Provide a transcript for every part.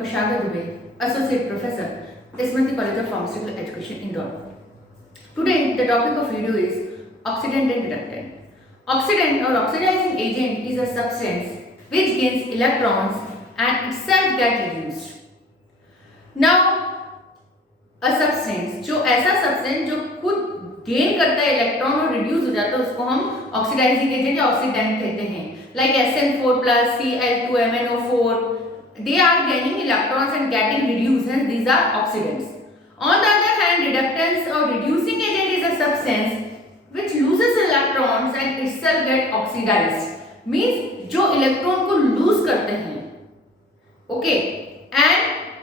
Kushaga Dubey, Associate Professor, Desmati College of Pharmaceutical Education, Indore. Today, the topic of video is oxidant and reductant. Oxidant or oxidizing agent is a substance which gains electrons and itself get reduced. Now, a substance जो ऐसा substance जो खुद gain करता है electron और reduce हो जाता है उसको हम ऑक्सीडाइजिंग एजेंट या ऑक्सीडेंट कहते हैं. Like SN4+, Cl2MnO4, they are gaining electrons and getting reduced, and these are oxidants. On the other hand, reductants or reducing agent is a substance which loses electrons and itself get oxidized. Means जो electron को loose करते हैं, okay, and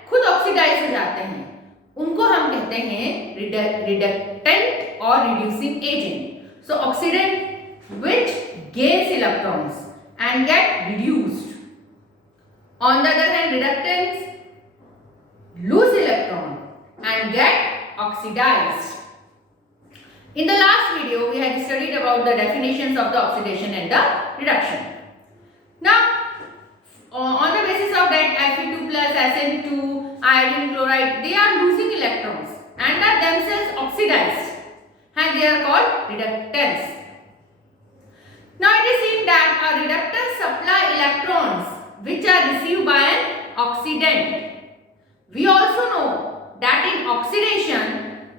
खुद oxidise हो जाते हैं, उनको हम कहते हैं रिडक्टेंट और reducing agent. So oxidant which gains electrons and get reduced. On the other hand, reductants lose electron and get oxidized. In the last video, we had studied about the definitions of the oxidation and the reduction. Now, on the basis of that, Fe2+, Sn2, iodine chloride, they are losing electrons and are themselves oxidized, and they are called reductants. Now it is seen that a reductant supply electrons which are received by an oxidant. We also know that in oxidation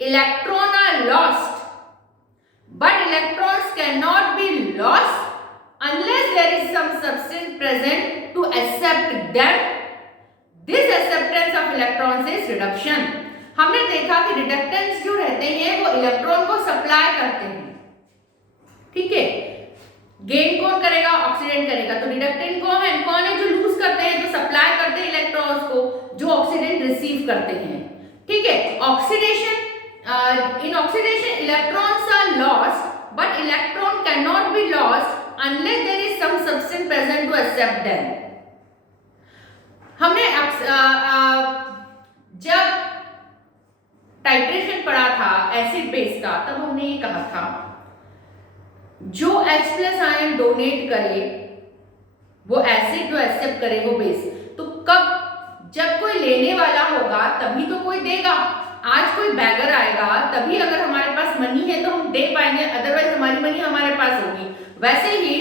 electrons are lost, but electrons cannot be lost unless there is some substance present to accept them. This acceptance of electrons is reduction. हमने देखा कि reductants जो रहते हैं वो electron को supply करते हैं, ठीक है. गेन कौन करेगा? ऑक्सीडेंट करेगा. तो रिडक्टेंट कौन है जो लूज करते हैं, जो सप्लाई करते हैं इलेक्ट्रॉन्स को, जो ऑक्सीडेंट रिसीव करते हैं, ठीक है. Oxidation, in oxidation electrons are lost, but electron can not be lost unless there is some substance present to accept them. हमने जब टाइट्रेशन पढ़ा था एसिड बेस का, तब हमने ये कहा था जो H+ आयन डोनेट करे वो एसिड, जो एक्सेप्ट करे वो बेस. तो कब, जब कोई लेने वाला होगा तभी तो कोई देगा. आज कोई बैगर आएगा तभी अगर हमारे पास मनी है तो हम दे पाएंगे, अदरवाइज हमारी मनी हमारे पास होगी. वैसे ही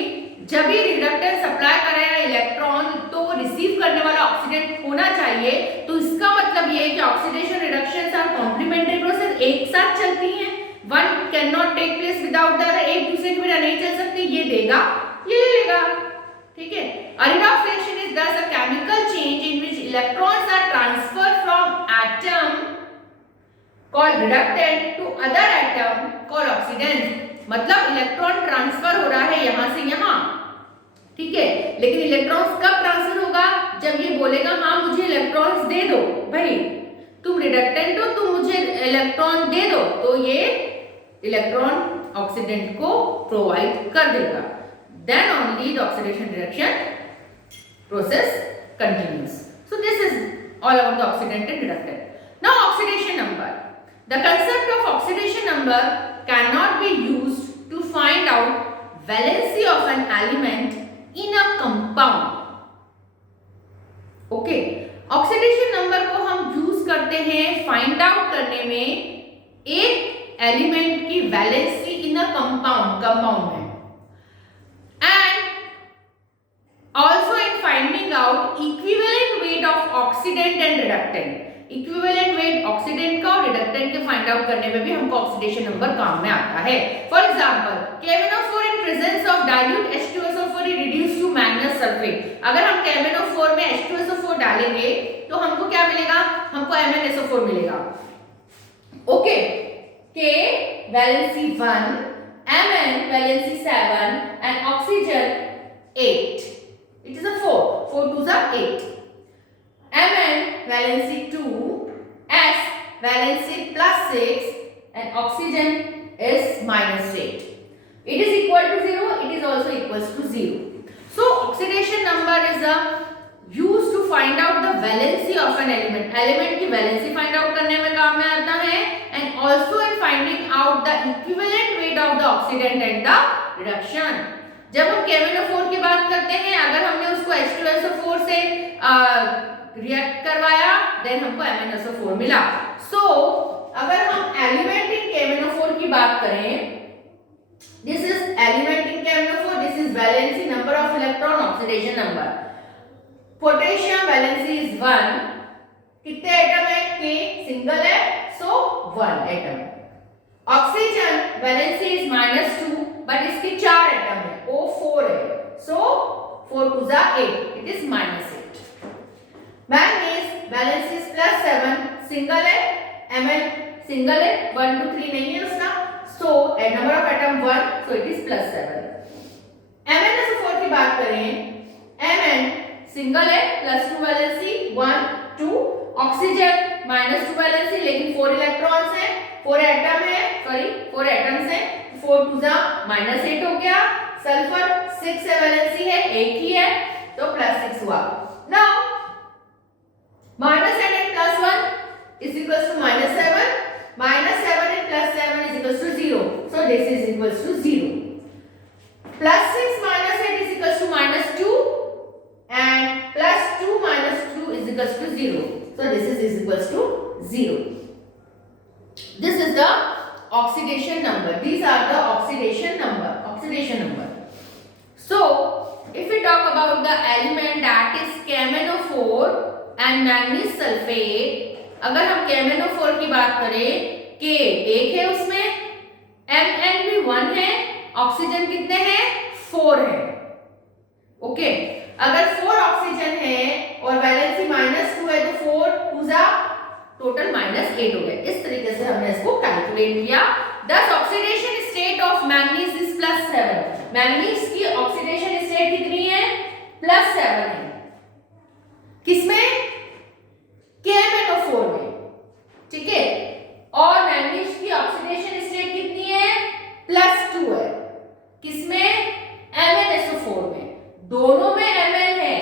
जब भी रिडक्टेंट सप्लाई कर रहा है इलेक्ट्रॉन, तो वो रिसीव करने वाला ऑक्सीडेंट होना चाहिए. तो इसका मतलब ये है कि oxidation reduction are complementary process, एक साथ चलती हैं. One can not take place without the other, एक दूसरे के बिना नहीं चल सकती. ये देगा, ये ले लेगा, ठीक है. A redox reaction is thus a chemical change in which electrons are transferred from atom called reductant to other atom called oxidant. मतलब इलेक्ट्रॉन ट्रांसफर हो रहा है यहां से यहां, ठीक है. लेकिन इलेक्ट्रॉन्स कब ट्रांसफर होगा? जब ये बोलेगा हाँ मुझे इलेक्ट्रॉन्स दे दो, भाई तुम रिडक्टेंट हो, तुम मुझे इलेक्ट्रॉन दे दो, तो ये इलेक्ट्रॉन ऑक्सीडेंट को प्रोवाइड कर देगा. Then only the oxidation reduction process continues. So this is all about the oxidant and reductant. Now oxidation number. The concept of oxidation number can not be used to find out valency of an element in a compound. Okay, oxidation number को हम use करते हैं find out करने में एक element की valency in a compound में, and also in finding out equivalent weight of oxidant and reductant. Equivalent weight oxidant का और रिडक्टेंट के फाइंड आउट करने में भी हमको ऑक्सीडेशन नंबर काम में आता है. For example, KMnO4 in presence of dilute H2SO4 is reduced to manganese sulphate. अगर हम KMnO4 में H2SO4 डालेंगे तो हमको क्या मिलेगा? हमको MnSO4 मिलेगा. Okay, K valency 1, Mn valency 7 and oxygen 8. It is a 4. 4 2s are 8. Mn valency 2, S valency +6 and oxygen is -8. It is equal to 0. It is also equals to 0. So oxidation number is used to find out the valency of an element. Element की valency find out करने में काम में आता है, and also in finding out the equivalent weight of the oxidant and the reduction. जब हम KMnO4 की बात करते हैं, अगर हमने उसको H2SO4 से रिएक्ट करवाया, देन हमको MnSO4 मिला। सो अगर हम एलिमेंट इन KMnO4 की बात करें, this is element in KMnO4, this is valency number of electron, oxidation number. Potassium valency is 1, कितने एटम है? K सिंगल है, सो 1 atom. Oxygen valency is -2, but इसके 4 एटम है, O4 है, सो 4 2 8, it is -8। Manganese valency is +7, single है, Mn single है, 1 2 3 नहीं है उसका, so number of atom 1, so it is +7। MnSO4 की बात करें, Mn सिंगल है, +2 वैलेंसी, 1 2, ऑक्सीजन -2 वैलेंसी, लेकिन 4 इलेक्ट्रॉन्स हैं, 4 एटम है, सॉरी 4 एटम्स हैं, 4 2 -8 हो गया। सल्फर 6 वैलेंसी है, एक ही है, तो +6 हुआ। Now -8 and +1 is equals to -7, -7 and +7 is equals to 0, so this is equals to 0. +6 -8 is equals to -2 and +2 -2 is equals to 0, so this is equals to 0. This is the oxidation number. These are the oxidation number. So if we talk about the element that is KMnO4 and manganese sulfate, अगर हम KMnO4 की बात करें, K एक है उसमें, Mn भी 1 है, ऑक्सीजन कितने हैं? 4 है। ओके, अगर 4 ऑक्सीजन है और वैलेंसी -2 है, तो 4 2 टोटल -8 हो गया। इस तरीके से हमने इसको कैलकुलेट किया। Thus oxidation state of manganese is +7। Manganese की ऑक्सीडेशन स्टेट कितनी है? +7 है। किसमें? KMnO4 में, ठीक है। और मैंगनीज की ऑक्सीडेशन स्टेट कितनी है? +2 है। किसमें? MnSO4 में। दोनों में Mn है,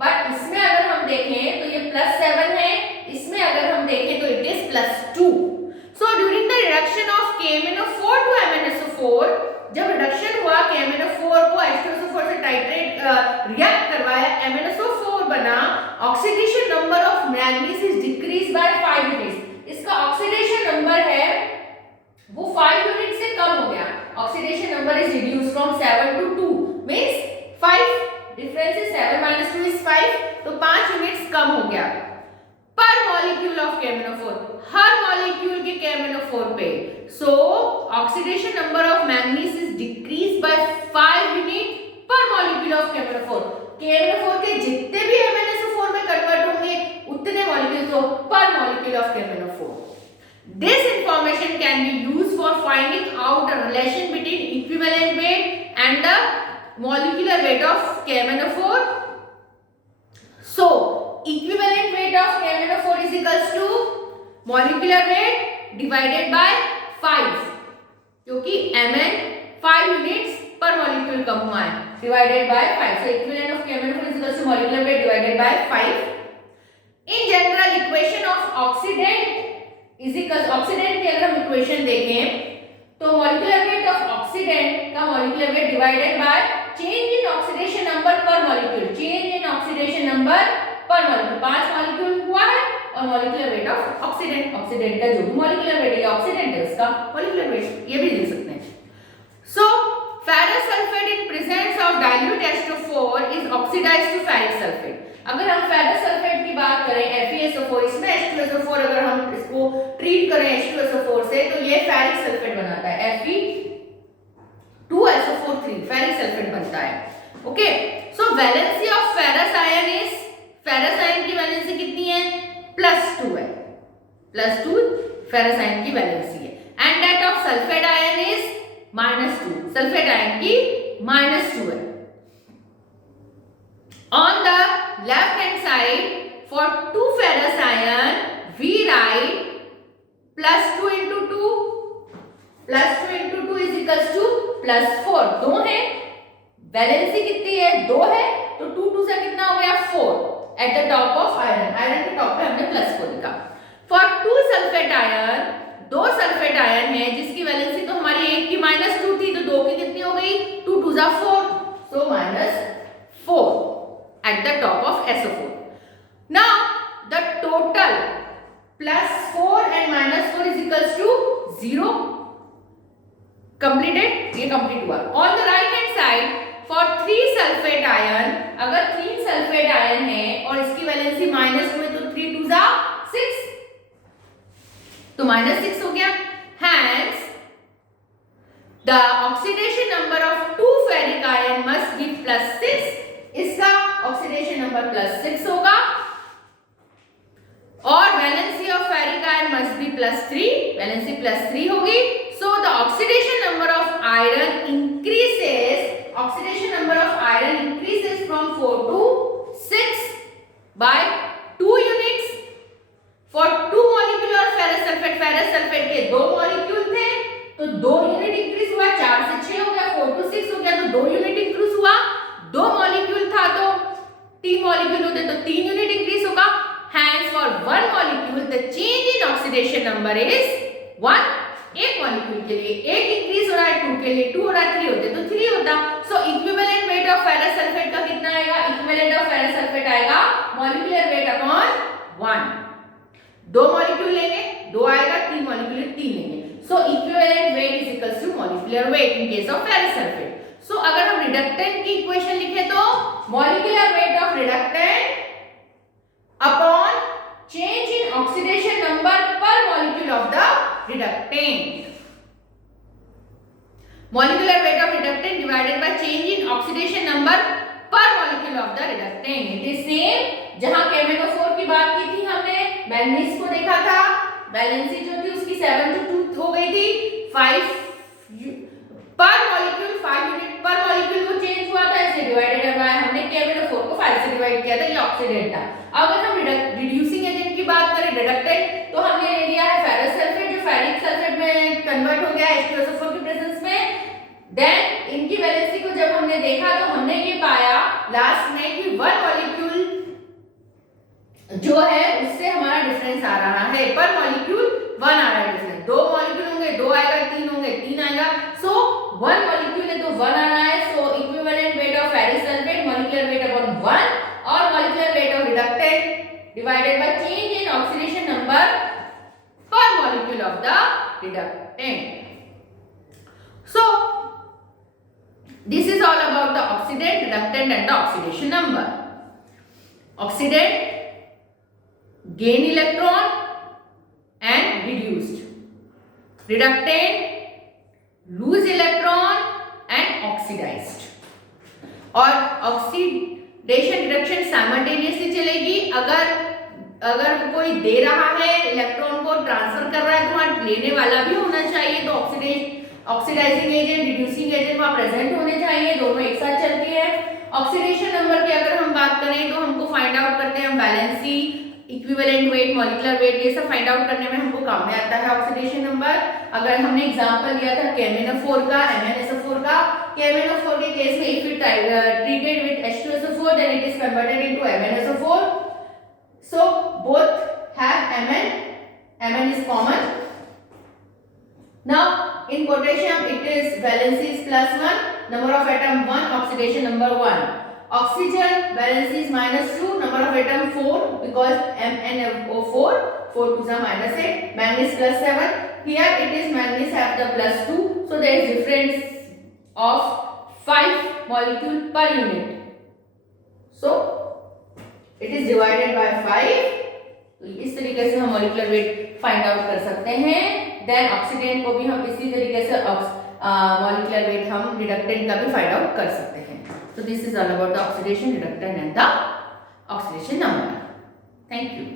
बट इसमें अगर हम देखें तो ये +7 है, इसमें अगर हम देखें तो it is +2। So during the reduction of KMnO4 to MnSO4, जब रिडक्शन हुआ KMnO4 को H2SO4 से टाइट्रेट रिएक्ट करवाया, MnSO4 बना, oxidation number of manganese is decrease by 5 units. इसका ऑक्सीडेशन नंबर है वो 5 यूनिट से कम हो गया। Oxidation number is reduce from 7 to 2, means 5, difference is 7 - 2 is 5, तो 5 यूनिट्स कम हो गया पर molecule of KMnO4, her molecule के KMnO4 पे। सो oxidation number of manganese is decrease by 5 unit पर मॉलिक्यूल ऑफ KMnO4। KMnO4 के जितने भी MnSO4 में कन्वर्ट होंगे, उतने मॉलिक्यूल्स हो पर molecule of KMnO4। This information can be used for finding out a relation between equivalent weight and the molecular weight of KMnO4. So equivalent weight of KMnO4 is equals to molecular weight divided by 5, क्योंकि Mn 5 units पर molecule कम हुआ है, divided by 5. So equivalent of KMnO4 is equals to molecular weight divided by 5. In general, equation of oxidant is equals, oxidant की अगर हम equation देखें तो molecular weight of oxidant का molecular weight divided by change in oxidation number per molecule, change in oxidation number per molecule। 5 molecule हुआ है और molecular weight of oxidant, oxidant का जो भी molecular weight है, oxidant है उसका molecular weight, ये भी लिख सकते हैं। So ferrous sulfate in presence of dilute H2O4 is oxidized to ferric sulfate। अगर हम ferrous sulfate की बात करें FeSO4, इसमें H2SO4 अगर हम इसको ट्रीट करें H2SO4 से, तो ये ferric sulfate बनाता है, Fe2SO4 ferric sulfate बनता है। Okay, so valency of ferrous ion is, ferrous ion की वैलेंसी कितनी है? +2 है, +2 ferrous ion की वैलेंसी है। And that of sulphate ion is -2, sulphate ion की -2 है। On the left hand side, for 2 ferrous ion, we write +2 into 2, +2 into 2 is equals to +4। 2 है, valency कितनी है? 2 है, तो 2 2 से कितना हो गया? 4 at the top of iron, iron के टॉप पे हमने +4 लिखा। For 2 sulphate ion, 2 sulphate ion है जिसकी वैलेंसी तो हमारी एक की -2 थी, तो 2 की कितनी हो गई? 2 2 4, सो -4 at the top of SO4. Now +4 and -4 is equals to 0. Completed? ये complete हुआ. On the right hand side for 3 sulphate ion, अगर 3 सल्फेट आयन है और इसकी वैलेंसी -2 है तो 3 2 जा 6, तो -6 हो गया. Hence the oxidation number of 2 ferric ion must be +6. इसका ऑक्सीडेशन नंबर +6 होगा और valency of ferric ion must be +3, valency +3 होगी. So the oxidation number of iron increases, oxidation number of iron increases from 4 to 6 by 2 units for 2 molecule और ferrous sulphate के 2 molecule थे तो 2 unit increase हुआ, 4 से 6 हो गया, 4 to 6 हो गया तो 2 यूनिट इंक्रीज हुआ. 2 मॉलिक्यूल था तो 3 मॉलिक्यूल होते तो 3 यूनिट इंक्रीज होगा. Hence for 1 molecule the change in oxidation number is 1. एक मॉलिक्यूल के लिए 1 इंक्रीज हो रहा है, 2 के लिए 2 हो रहा है, 3 होते तो 3 होता. So equivalent weight of ferrous sulphate का कितना आएगा? इक्विवेलेंट ऑफ फेरस सल्फेट आएगा मॉलिक्यूलर वेट अपॉन 1. 2 मॉलिक्यूल लेंगे 2 आएगा, 3 मॉलिक्यूल 3 लेंगे. So equivalent weight is equals to molecular weight in case of ferrous sulphate. So अगर हम रिडक्टेंट की इक्वेशन लिखे तो molecular weight of reductant upon change in oxidation number per molecule of the reductant. Molecular weight of reductant divided by change in oxidation number per molecule of the reductant. It is same जहां KMnO4 की बात की थी हमने, manganese को देखा था, valency जो थी उसकी 7 to 2 हो गई थी, 5 पर मॉलिक्यूल 5 यूनिट पर मॉलिक्यूल को चेंज हुआ था, इसे डिवाइडेड बाय हमने KMnO4 को 5 से डिवाइड किया था, ये ऑक्सीडेंट था. अगर हम रिड्यूसिंग एजेंट की बात करें रिडक्टेंट तो हमने ले लिया है फेरस सल्फेट जो फेरिक सल्फेट में कन्वर्ट हो गया H2SO4 की प्रेजेंस में. देन इनकी वैलेंसी को जब हमने देखा तो हमने ये पाया लास्ट में कि 1 मॉलिक्यूल जो है उससे हमारा डिफरेंस आ रहा है, पर मॉलिक्यूल 1 आ रहा है डिफरेंस. 2 मॉलिक्यूल होंगे 2 आएगा, 3 होंगे 3 आएगा. सो 1 मॉलिक्यूल है तो 1 आ रहा है. So equivalent weight of ferric sulphate molecular weight upon 1 और molecular weight of reductant divided by change in oxidation number per molecule of the reductant. So this is all about the oxidant, reductant and the oxidation number. Oxidant gain electron and reduced, reductant lose electron and oxidized. और oxidation reduction simultaneously चलेगी. अगर कोई दे रहा है electron को transfer कर रहा है तो वहां लेने वाला भी होना चाहिए, तो ऑक्सीडाइजिंग एजेंट रिड्यूसिंग एजेंट वहां प्रेजेंट होने चाहिए, दोनों एक साथ चलती है. ऑक्सीडेशन नंबर की अगर हम बात करें तो हमको फाइंड आउट करते हैं हम valency, equivalent weight, molecular weight, ये सब फाइंड आउट करने में हमको काम में आता है ऑक्सीडेशन नंबर. अगर हमने एग्जांपल लिया था KMnO4 का, MnSO4 का. KMnO4 के केस में if it treated with H2SO4 then it is converted into MnSO4. So both have Mn. Mn is common. Now in potassium it is valency is +1, number of atom 1, oxidation number 1. Oxygen valency is -2, number of atom 4 because MnO4 4 2 are -8. Manganese +7. Here it is manganese have the +2, so there is difference of 5 molecule per unit. So it is divided by 5. तो इस तरीके से हम molecular weight find out कर सकते हैं. Then oxidant को भी हम इसी तरीके से मॉलिक्यूलर वेट हम रिडक्टेंट का भी फाइंड आउट कर सकते हैं. So this is all about the oxidation, reductant and the oxidation number. Thank you.